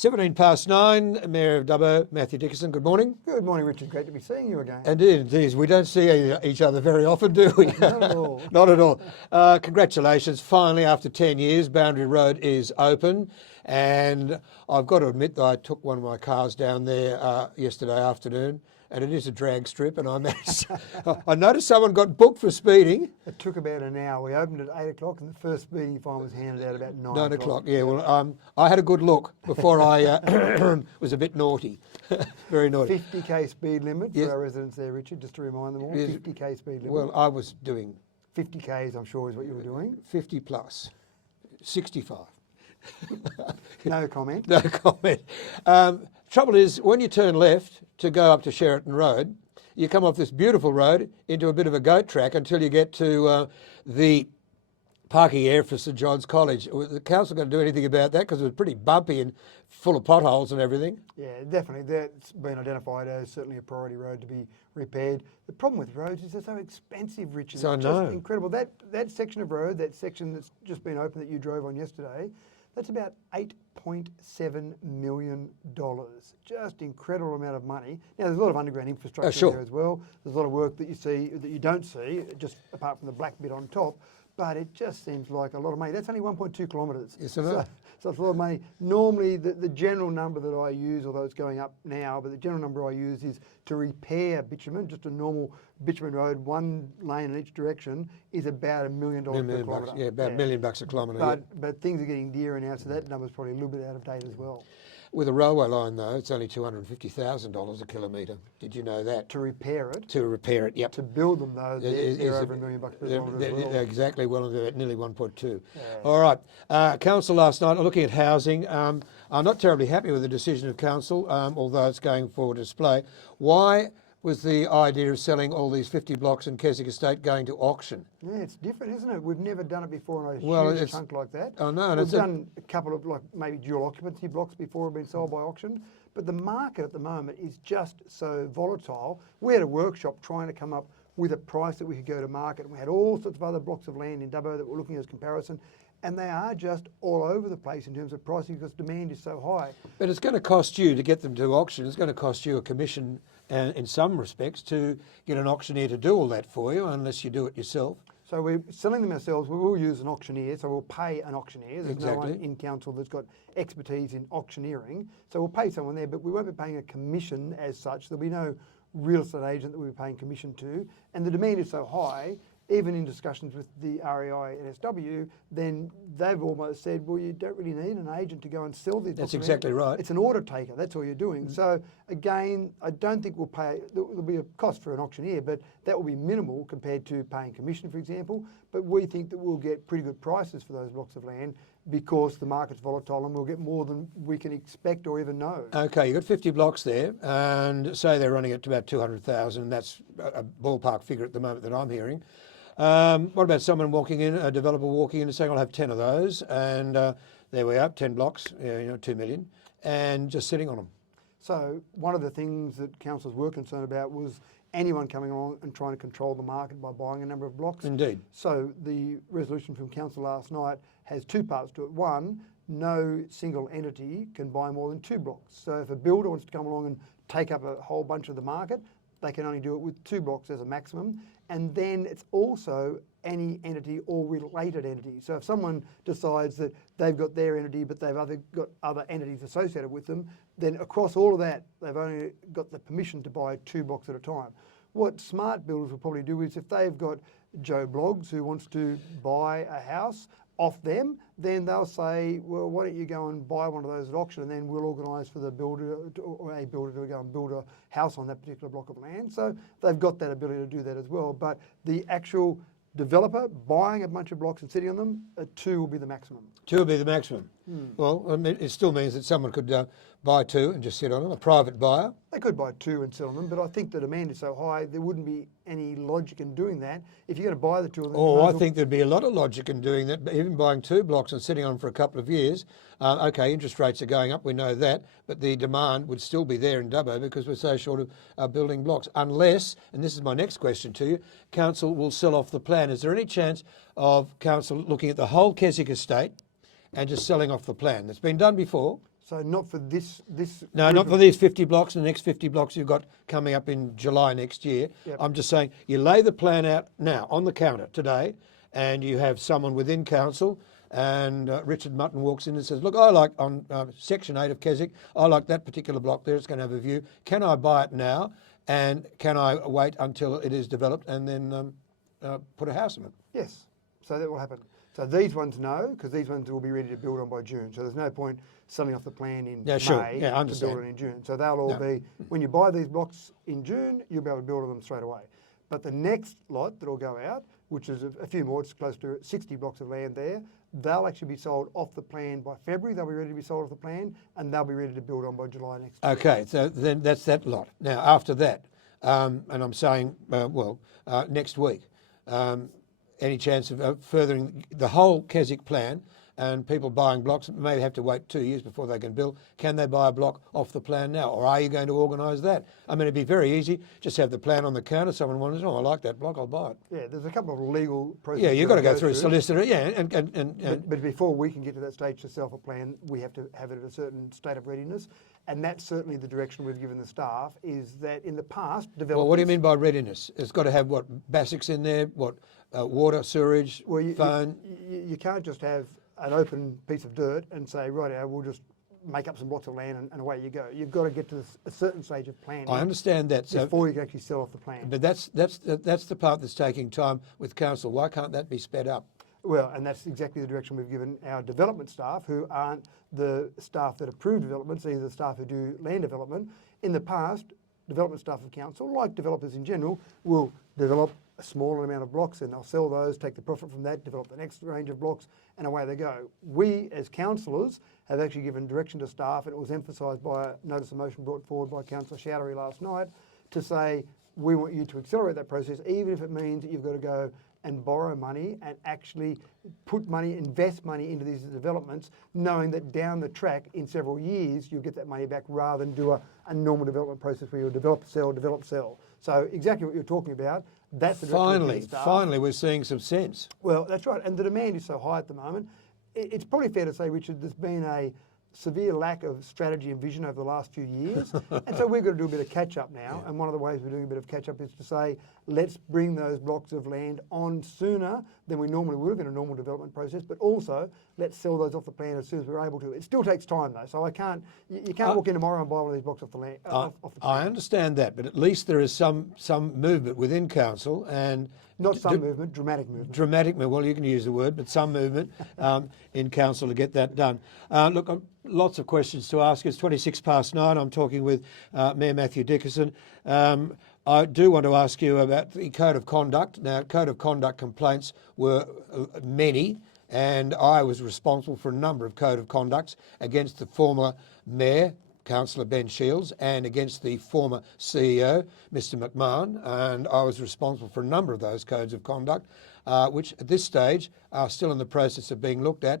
9:17, Mayor of Dubbo, Mathew Dickerson, good morning. Good morning, Richard. Great to be seeing you again. Indeed. We don't see each other very often, do we? Not at all. Not at all. Congratulations. Finally, after 10 years, Boundary Road is open. And I've got to admit that I took one of my cars down there yesterday afternoon, and it is a drag strip. And I noticed someone got booked for speeding. It took about an hour. We opened at 8 o'clock and the first speeding fine was handed out about 9 o'clock. Yeah, well, I had a good look before I was a bit naughty. Very naughty. 50k speed limit Yes. for our residents there, Richard, just to remind them all. Yes. 50k speed limit. Well, I was doing 50k's, I'm sure, is what you were doing. 50 plus, 65. No comment. No comment. Trouble is, when you turn left to go up to Sheraton Road, you come off this beautiful road into a bit of a goat track until you get to the parking area for St John's College. The council going to do anything about that because it was pretty bumpy and full of potholes and everything? Yeah, definitely. That's been identified as certainly a priority road to be repaired. The problem with roads is they're so expensive, Richard. So I it's know. just incredible. That section of road, that section that's just been opened that you drove on yesterday, that's about $8.7 million. Just incredible amount of money. Now, there's a lot of underground infrastructure Sure. there as well. There's a lot of work that you see that you don't see, just apart from the black bit on top. But it just seems like a lot of money. That's only 1.2 kilometres. Yes, I know. So it's a lot of money. Normally, the general number that I use, although it's going up now, but the general number I use is to repair bitumen, just a normal bitumen road, one lane in each direction, is about $1 million per kilometre. Yeah, about $1 million a kilometre. But things are getting dearer now, so that number's probably a little bit out of date as well. With a railway line, though, it's only $250,000 a kilometre. Did you know that? To repair it? To repair it, yep. To build them, though, they're over $1 million per kilometre as well. Exactly, well, nearly 1.2. Yeah. All right. Council last night, looking at housing, I'm not terribly happy with the decision of Council, although it's going forward to display. Why was the idea of selling all these 50 blocks in Keswick Estate going to auction? Yeah, it's different, isn't it? We've never done it before on a huge chunk like that. I know. We've done a couple of maybe dual occupancy blocks before have been sold by auction, but the market at the moment is just so volatile. We had a workshop trying to come up with a price that we could go to market, and we had all sorts of other blocks of land in Dubbo that we're looking at as comparison, and they are just all over the place in terms of pricing because demand is so high. But it's going to cost you to get them to auction. It's going to cost you a commission in some respects to get an auctioneer to do all that for you, unless you do it yourself. So we're selling them ourselves. We will use an auctioneer, so we'll pay an auctioneer. There's Exactly. no one in council that's got expertise in auctioneering. So we'll pay someone there, but we won't be paying a commission as such. There'll be no real estate agent that we'll be paying commission to. And the demand is so high, even in discussions with the REI and SW, then they've almost said, well, you don't really need an agent to go and sell these. That's exactly right. It's an order taker. That's all you're doing. So again, I don't think we'll pay, there'll be a cost for an auctioneer, but that will be minimal compared to paying commission, for example. But we think that we'll get pretty good prices for those blocks of land because the market's volatile and we'll get more than we can expect or even know. Okay, you've got 50 blocks there, and say they're running it to about 200,000. That's a ballpark figure at the moment that I'm hearing. What about someone walking in, a developer walking in and saying, I'll have 10 of those, and there we are, 10 blocks, 2 million, and just sitting on them? So one of the things that councils were concerned about was anyone coming along and trying to control the market by buying a number of blocks. Indeed. So the resolution from council last night has two parts to it. One, no single entity can buy more than 2 blocks. So if a builder wants to come along and take up a whole bunch of the market, they can only do it with 2 blocks as a maximum. And then it's also any entity or related entity. So if someone decides that they've got their entity but they've got other entities associated with them, then across all of that, they've only got the permission to buy 2 blocks at a time. What smart builders will probably do is if they've got Joe Bloggs who wants to buy a house off them, then they'll say, well, why don't you go and buy one of those at auction, and then we'll organise for the builder or a builder to go and build a house on that particular block of land. So they've got that ability to do that as well. But the actual developer buying a bunch of blocks and sitting on them, 2 will be the maximum. 2 will be the maximum. Well, I mean, it still means that someone could buy 2 and just sit on them, a private buyer. They could buy 2 and sell on them, but I think the demand is so high, there wouldn't be any logic in doing that. If you're going to buy the 2 of them... Oh, I think there'd be a lot of logic in doing that, even buying 2 blocks and sitting on them for a couple of years. Okay, interest rates are going up, we know that, but the demand would still be there in Dubbo because we're so short of building blocks. Unless, and this is my next question to you, Council will sell off the plan. Is there any chance of Council looking at the whole Keswick estate and just selling off the plan? That's been done before. So not for this. No, group not of- for these 50 blocks and the next 50 blocks you've got coming up in July next year. Yep. I'm just saying you lay the plan out now on the counter today, and you have someone within council, and Richard Mutton walks in and says, look, I like on Section 8 of Keswick, I like that particular block there, it's going to have a view. Can I buy it now, and can I wait until it is developed and then put a house in it? Yes, so that will happen. So these ones no, because these ones will be ready to build on by June. So there's no point selling off the plan in May Yeah, I to understand. build it in June. So they'll all be, when you buy these blocks in June, you'll be able to build on them straight away. But the next lot that'll go out, which is a few more, it's close to 60 blocks of land there, they'll actually be sold off the plan by February. They'll be ready to be sold off the plan, and they'll be ready to build on by July next year. Okay, so then that's that lot. Now, after that, and I'm saying, next week, any chance of furthering the whole Keswick plan and people buying blocks may have to wait 2 years before they can build? Can they buy a block off the plan now, or are you going to organise that? I mean, it'd be very easy. Just have the plan on the counter. Someone wants, oh, I like that block, I'll buy it. Yeah, there's a couple of legal processes. Yeah, you've got to go through a solicitor. Yeah, and But before we can get to that stage to sell off a plan, we have to have it at a certain state of readiness. And that's certainly the direction we've given the staff, is that in the past, developers... well, what do you mean by readiness? It's got to have what, basics in there, what, water, sewerage, phone? You can't just have an open piece of dirt and say, right, we'll just make up some blocks of land and away you go. You've got to get to a certain stage of planning. I understand that. So, before you can actually sell off the plan. but that's the part that's taking time with council. Why can't that be sped up? Well, and that's exactly the direction we've given our development staff, who aren't the staff that approve developments, these are the staff who do land development. In the past, development staff of council, like developers in general, will develop a smaller amount of blocks and they'll sell those, take the profit from that, develop the next range of blocks, and away they go. We, as councillors, have actually given direction to staff, and it was emphasised by a notice of motion brought forward by Councillor Showery last night, to say, we want you to accelerate that process, even if it means that you've got to go and borrow money and actually put money, invest money into these developments, knowing that down the track in several years you'll get that money back, rather than do a normal development process where you'll develop, sell. So exactly what you're talking about. That's the Finally, we're seeing some sense. Well, that's right, and the demand is so high at the moment. It's probably fair to say, Richard, there's been a severe lack of strategy and vision over the last few years, and so we've got to do a bit of catch up now. And one of the ways we're doing a bit of catch up is to say, let's bring those blocks of land on sooner than we normally would have in a normal development process, but also let's sell those off the plan as soon as we're able to. It still takes time though, so you can't walk in tomorrow and buy all these blocks off the land. Off the plan. I understand that, but at least there is some movement within council, and not some movement, dramatic movement. Dramatic movement. Well, you can use the word, but some movement in council to get that done. Look, lots of questions to ask. It's 9:26. I'm talking with Mayor Mathew Dickerson. I do want to ask you about the code of conduct. Now, code of conduct complaints were many, and I was responsible for a number of code of conducts against the former mayor, Councillor Ben Shields, and against the former CEO, Mr McMahon, and I was responsible for a number of those codes of conduct, which at this stage are still in the process of being looked at.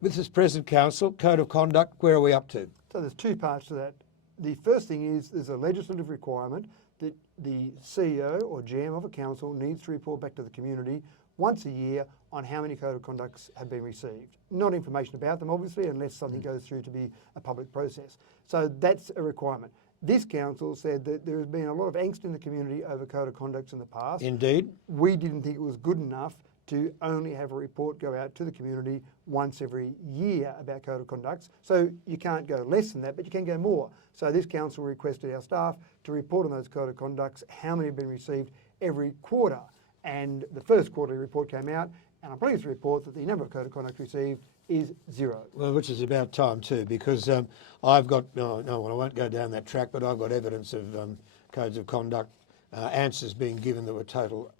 With this present council, code of conduct, where are we up to? So there's two parts to that. The first thing is there's a legislative requirement that the CEO or GM of a council needs to report back to the community once a year on how many code of conducts have been received. Not information about them, obviously, unless something goes through to be a public process. So that's a requirement. This council said that there has been a lot of angst in the community over code of conducts in the past. Indeed. We didn't think it was good enough to only have a report go out to the community once every year about code of conducts. So you can't go less than that, but you can go more. So this council requested our staff to report on those code of conducts, how many have been received every quarter. And the first quarterly report came out, and I'm pleased to report that the number of code of conduct received is 0. Well, which is about time too, because I've got, I won't go down that track, but I've got evidence of codes of conduct, answers being given that were total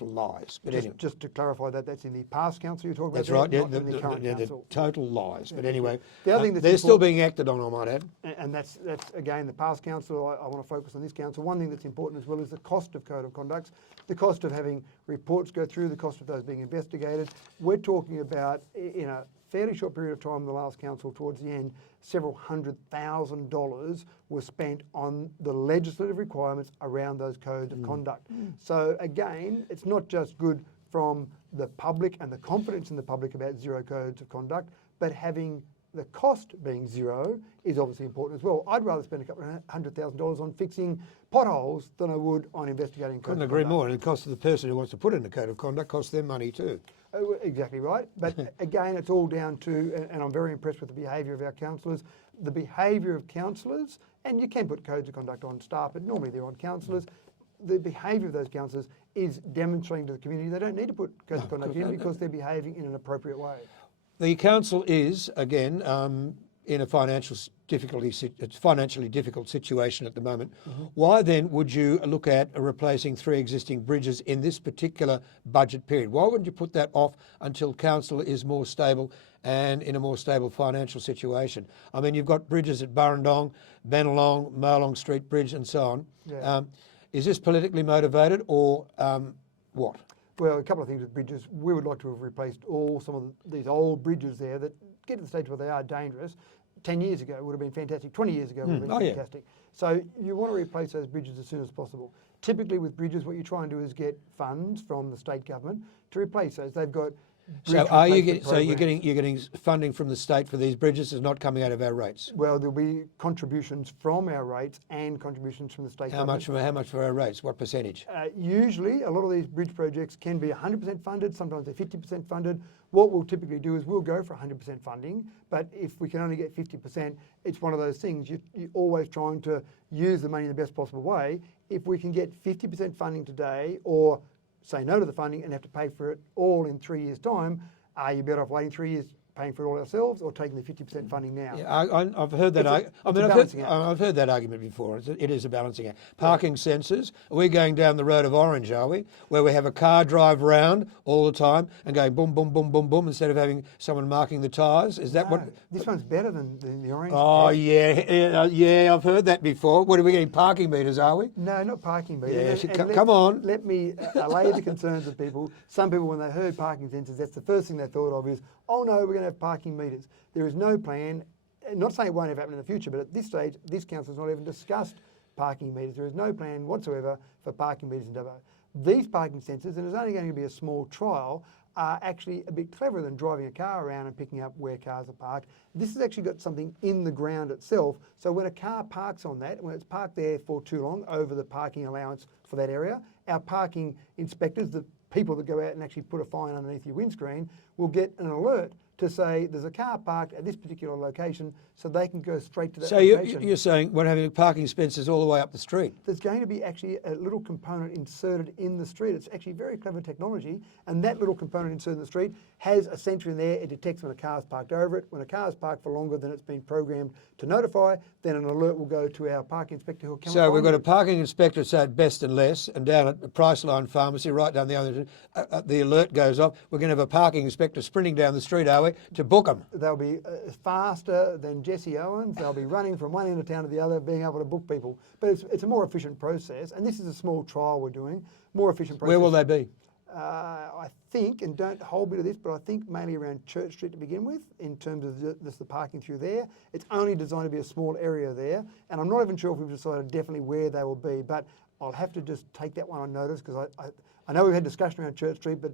lies. But anyway. Just to clarify that, that's in the past council you're talking That's about? right, yeah, not in the current the council. total lies. But anyway, The other thing that's they're still important- being acted on, I might add. And that's again, the past council, I want to focus on this council. One thing that's important as well is the cost of code of conducts, the cost of having reports go through, the cost of those being investigated. We're talking about, in a fairly short period of time in the last council, towards the end, several $100,000 was spent on the legislative requirements around those codes of conduct. So again, it's not just good from the public and the confidence in the public about 0 codes of conduct, but having the cost being zero is obviously important as well. I'd rather spend a couple of $100,000 on fixing potholes than I would on investigating. Couldn't agree more. And the cost of the person who wants to put in a code of conduct costs them money too. Exactly right. But again, it's all down to, and I'm very impressed with the behaviour of our councillors, the behaviour of councillors, and you can put codes of conduct on staff, but normally they're on councillors. The behaviour of those councillors is demonstrating to the community they don't need to put codes of conduct in because they're behaving in an appropriate way. The council is, again, in a financially difficult situation at the moment. Why then would you look at replacing 3 existing bridges in this particular budget period? Why wouldn't you put that off until council is more stable and in a more stable financial situation? I mean, you've got bridges at Burrendong, Bennelong, Mayoral Street Bridge and so on. Yeah. Is this politically motivated or what? Well, a couple of things with bridges. We would like to have replaced some of these old bridges there that get to the stage where they are dangerous. 10 years ago would have been fantastic. 20 years ago would have been fantastic. So you want to replace those bridges as soon as possible. Typically with bridges, what you try and do is get funds from the state government to replace those. They've got So you're getting funding from the state for these bridges is not coming out of our rates? Well, there'll be contributions from our rates and contributions from the state government. How much for our rates? What percentage? Usually, a lot of these bridge projects can be 100% funded. Sometimes they're 50% funded. What we'll typically do is we'll go for 100% funding, but if we can only get 50%, it's one of those things. You're always trying to use the money in the best possible way. If we can get 50% funding today, or say no to the funding and have to pay for it all in 3 years' time, are you better off waiting 3 years, paying for it all ourselves, or taking the 50% funding now? Yeah, I've heard that. I've heard that argument before. It is a balancing act. Parking sensors. Are we going down the road of Orange? Are we, where we have a car drive round all the time and going boom, boom, boom, boom, boom instead of having someone marking the tyres? Is that what? This one's better than the Orange. Oh yeah, I've heard that before. What are we getting? Parking meters? Are we? No, not parking meters. Yeah, come on. Let me allay the concerns of people. Some people, when they heard parking sensors, that's the first thing they thought of is, oh no, we're going to have parking meters. There is no plan, not saying it won't ever happen in the future, but at this stage, this council has not even discussed parking meters. There is no plan whatsoever for parking meters in Dubbo. These parking sensors, and it's only going to be a small trial, are actually a bit cleverer than driving a car around and picking up where cars are parked. This has actually got something in the ground itself, so when a car parks on that, when it's parked there for too long, over the parking allowance for that area, our parking inspectors, the people that go out and actually put a fine underneath your windscreen, will get an alert to say there's a car parked at this particular location, so they can go straight to that location. So you're saying we're having parking dispensers all the way up the street? There's going to be actually a little component inserted in the street. It's actually very clever technology, and that little component inserted in the street has a sensor in there. It detects when a car's parked over it. When a car's parked for longer than it's been programmed to notify, then an alert will go to our parking inspector who'll come. So we've got a parking inspector, say at Best and Less, and down at the Priceline Pharmacy, right down the other, the alert goes off. We're going to have a parking inspector sprinting down the street, are we, to book them? They'll be faster than Jesse Owens. They'll be running from one end of town to the other, being able to book people. But it's a more efficient process, and this is a small trial we're doing. More efficient process. Where will they be? I think, and don't hold me to this, but I think mainly around Church Street to begin with, in terms of just the parking through there. It's only designed to be a small area there, and I'm not even sure if we've decided definitely where they will be, but I'll have to just take that one on notice, because I know we've had discussion around Church Street, but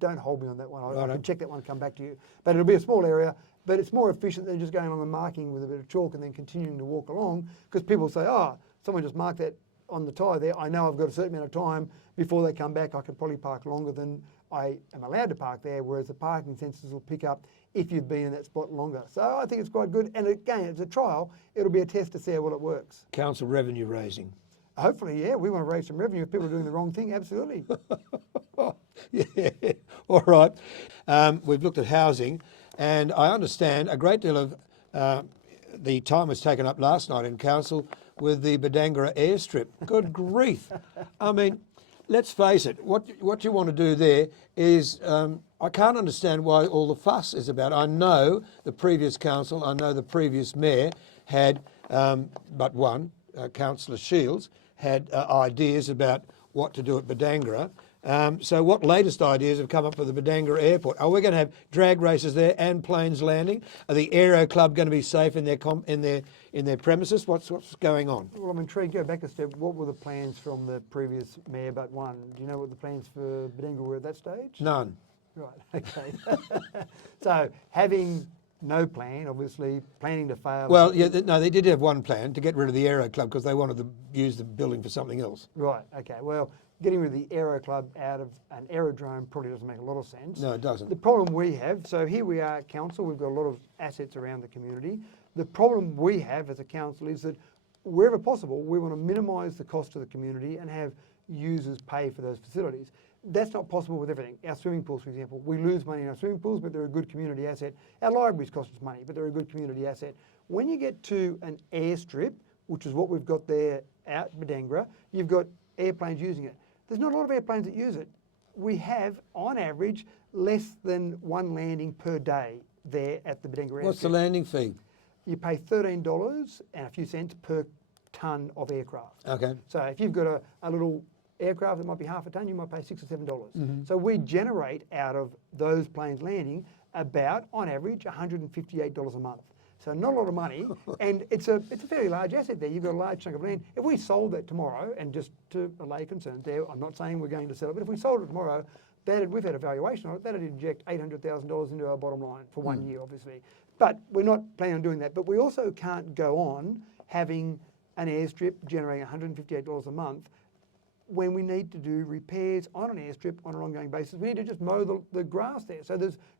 don't hold me on that one. I can check that one and come back to you. But it'll be a small area, but it's more efficient than just going along and marking with a bit of chalk and then continuing to walk along, because people say, oh, someone just marked that on the tyre there. I know I've got a certain amount of time before they come back. I could probably park longer than I am allowed to park there, whereas the parking sensors will pick up if you've been in that spot longer. So I think it's quite good. And again, it's a trial. It'll be a test to see how well it works. Council revenue raising. Hopefully, yeah. We want to raise some revenue. If people are doing the wrong thing, absolutely. Yeah, all right. We've looked at housing, and I understand a great deal of the time was taken up last night in council with the Badangarra airstrip. Good grief. I mean, let's face it, what you want to do there is, I can't understand why all the fuss is about. I know the previous council, I know the previous mayor had, but one, Councillor Shields, had ideas about what to do at Badangarra. So what latest ideas have come up for the Badangarra Airport? Are we going to have drag races there and planes landing? Are the Aero Club going to be safe in their premises? What's going on? Well, I'm intrigued. Go back a step. What were the plans from the previous mayor but one? Do you know what the plans for Badangarra were at that stage? None. Right, okay. So having no plan, obviously, planning to fail. Well, yeah, no, they did have one plan to get rid of the Aero Club because they wanted to use the building for something else. Right, okay. Well, getting rid of the Aero Club out of an aerodrome probably doesn't make a lot of sense. No, it doesn't. The problem we have, so here we are, council, we've got a lot of assets around the community. The problem we have as a council is that wherever possible, we want to minimise the cost to the community and have users pay for those facilities. That's not possible with everything. Our swimming pools, for example, we lose money in our swimming pools, but they're a good community asset. Our libraries cost us money, but they're a good community asset. When you get to an airstrip, which is what we've got there out in Madangra, you've got airplanes using it. There's not a lot of airplanes that use it. We have, on average, less than one landing per day there at the Madangra airstrip. What's the landing fee? You pay $13 and a few cents per tonne of aircraft. Okay. So if you've got a little aircraft that might be half a tonne, you might pay $6 or $7. So we generate out of those planes landing about, on average, $158 a month. So not a lot of money, and it's a fairly large asset there. You've got a large chunk of land. If we sold that tomorrow, and just to allay concerns there, I'm not saying we're going to sell it, but if we sold it tomorrow, we've had a valuation on it, that'd inject $800,000 into our bottom line for 1 year, obviously. But we're not planning on doing that. But we also can't go on having an airstrip generating $158 a month when we need to do repairs on an airstrip on an ongoing basis. We need to just mow the grass there. So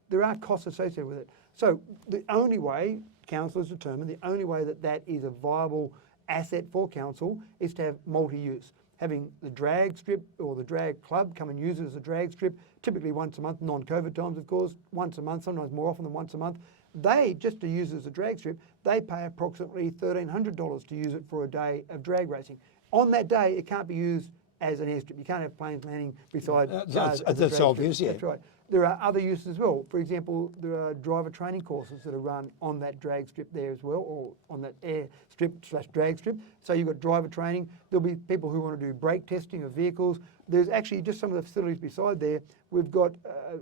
there are costs associated with it. So the only way council has determined, the only way that is a viable asset for council is to have multi-use. Having the drag strip or the drag club come and use it as a drag strip, typically once a month, non-COVID times of course, once a month, sometimes more often than once a month. They, just to use it as a drag strip, they pay approximately $1,300 to use it for a day of drag racing. On that day, it can't be used as an airstrip. You can't have planes landing beside cars. That's obvious, yeah. That's right. There are other uses as well. For example, there are driver training courses that are run on that drag strip there as well, or on that air strip/drag strip. So you've got driver training. There'll be people who want to do brake testing of vehicles. There's actually just some of the facilities beside there. We've got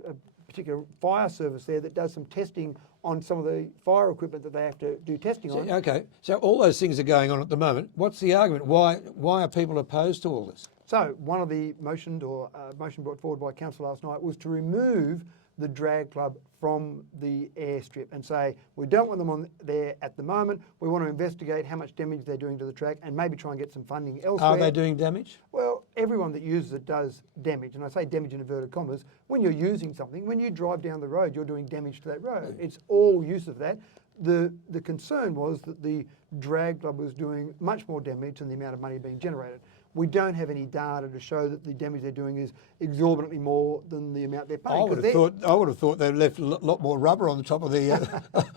a particular fire service there that does some testing on some of the fire equipment that they have to do testing on. Okay, so all those things are going on at the moment. What's the argument? Why are people opposed to all this? So one of the motion brought forward by council last night was to remove the drag club from the airstrip and say, we don't want them on there at the moment. We want to investigate how much damage they're doing to the track and maybe try and get some funding elsewhere. Are they doing damage? Well, everyone that uses it does damage. And I say damage in inverted commas. When you're using something, when you drive down the road, you're doing damage to that road. It's all use of that. The concern was that the drag club was doing much more damage than the amount of money being generated. We don't have any data to show that the damage they're doing is exorbitantly more than the amount they're paying. I would have thought they left a lot more rubber on the top of the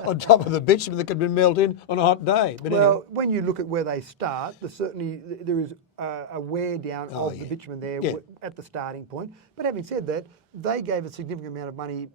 on top of the bitumen that could be melted in on a hot day. But well, anyway. when you look at where they start, there is a wear down of the bitumen there at the starting point. But having said that, they gave a significant amount of money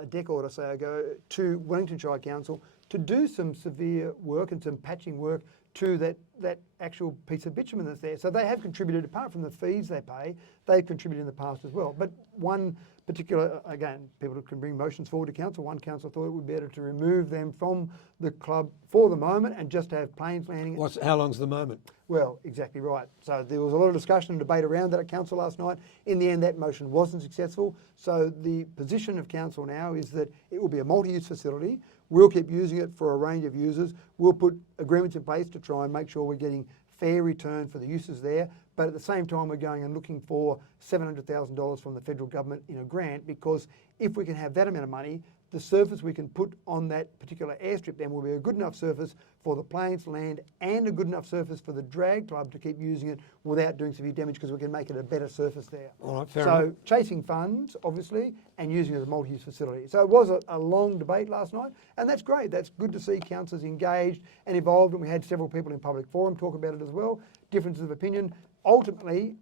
a decade or so ago to Wellington Shire Council to do some severe work and some patching work to that actual piece of bitumen that's there. So they have contributed, apart from the fees they pay, they've contributed in the past as well. But one particular, again, people can bring motions forward to council. One council thought it would be better to remove them from the club for the moment and just have planes landing. How long's the moment? Well, exactly right. So there was a lot of discussion and debate around that at council last night. In the end, that motion wasn't successful. So the position of council now is that it will be a multi-use facility. We'll keep using it for a range of users. We'll put agreements in place to try and make sure we're getting fair return for the uses there. But at the same time, we're going and looking for $700,000 from the federal government in a grant, because if we can have that amount of money, the surface we can put on that particular airstrip then will be a good enough surface for the planes to land and a good enough surface for the drag club to keep using it without doing severe damage, because we can make it a better surface there. All right, fair enough. So chasing funds, obviously, and using it as a multi-use facility. So it was a long debate last night, and that's great. That's good to see councillors engaged and involved, and we had several people in public forum talk about it as well. Differences of opinion. Ultimately,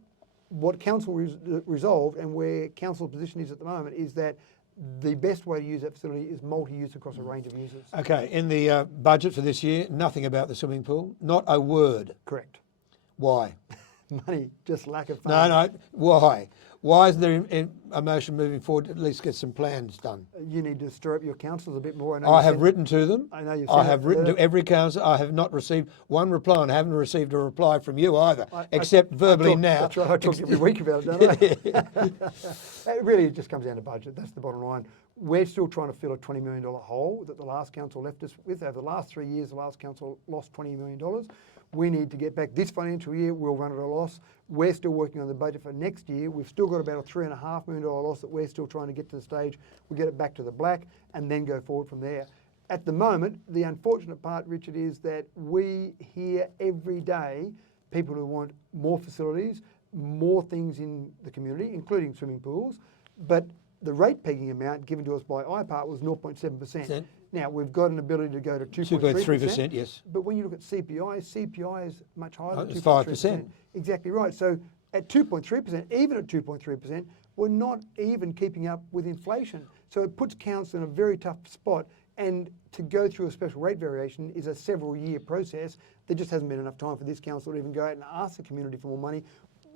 what council resolved and where council's position is at the moment is that the best way to use that facility is multi-use across a range of users. Okay, in the budget for this year, nothing about the swimming pool, not a word. Correct. Why? Money, just lack of funds. No, why? Why isn't there a motion moving forward to at least get some plans done? You need to stir up your councillors a bit more. I have written to them. I know you've I have written to every councillor. I have not received one reply, and I haven't received a reply from you either, except verbally now. That's right, I talk every week about it, don't I? It really just comes down to budget. That's the bottom line. We're still trying to fill a $20 million hole that the last council left us with. Over the last 3 years, the last council lost $20 million. We need to get back. This financial year, we'll run at a loss. We're still working on the budget for next year. We've still got about a $3.5 million loss that we're still trying to get to the stage. We get it back to the black and then go forward from there. At the moment, the unfortunate part, Richard, is that we hear every day people who want more facilities, more things in the community, including swimming pools, but the rate pegging amount given to us by IPART was 0.7%. Now, we've got an ability to go to 2.3%. Yes. But when you look at CPI is much higher than 2.3%. It's 5%. Exactly right. So at 2.3%, even at 2.3%, we're not even keeping up with inflation. So it puts council in a very tough spot. And to go through a special rate variation is a several year process. There just hasn't been enough time for this council to even go out and ask the community for more money.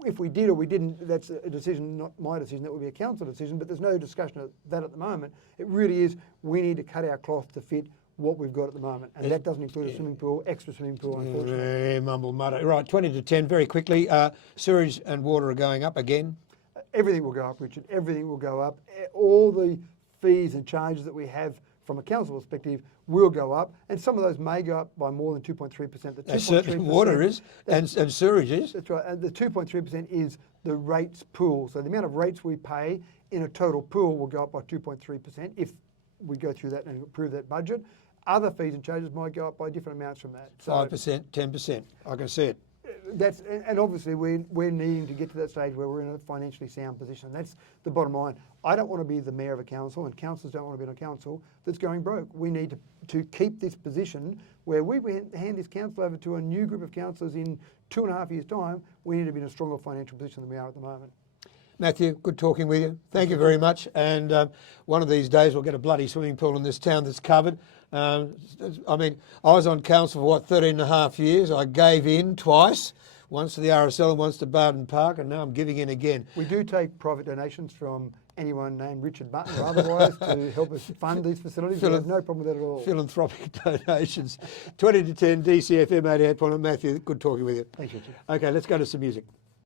If we did or we didn't, that's a decision, not my decision, that would be a council decision, but there's no discussion of that at the moment. It really is, we need to cut our cloth to fit what we've got at the moment. And that doesn't include a swimming pool, extra swimming pool, unfortunately. Mumble mutter. Right, 20 to 10, very quickly. Sewage and water are going up again. Everything will go up, Richard. Everything will go up. All the fees and charges that we have from a council perspective will go up, and some of those may go up by more than 2.3%. Certainly water is, and sewerage is. That's right, and the 2.3% is the rates pool. So the amount of rates we pay in a total pool will go up by 2.3% if we go through that and approve that budget. Other fees and charges might go up by different amounts from that. So 5%, 10%, I can see it. That's, and obviously we're needing to get to that stage where we're in a financially sound position. That's the bottom line. I don't want to be the mayor of a council, and councillors don't want to be in a council that's going broke. We need to keep this position where we hand this council over to a new group of councillors in 2.5 years' time. We need to be in a stronger financial position than we are at the moment. Matthew, good talking with you. Thank you very much. And one of these days we'll get a bloody swimming pool in this town that's covered. I mean, I was on council for 13.5 years. I gave in twice, once to the RSL and once to Barden Park, and now I'm giving in again. We do take private donations from anyone named Richard Mutton or otherwise to help us fund these facilities. We have no problem with that at all. Philanthropic donations. 20 to 10, DCFM 88.1. Matthew, good talking with you. Thanks, Richard. Okay, let's go to some music.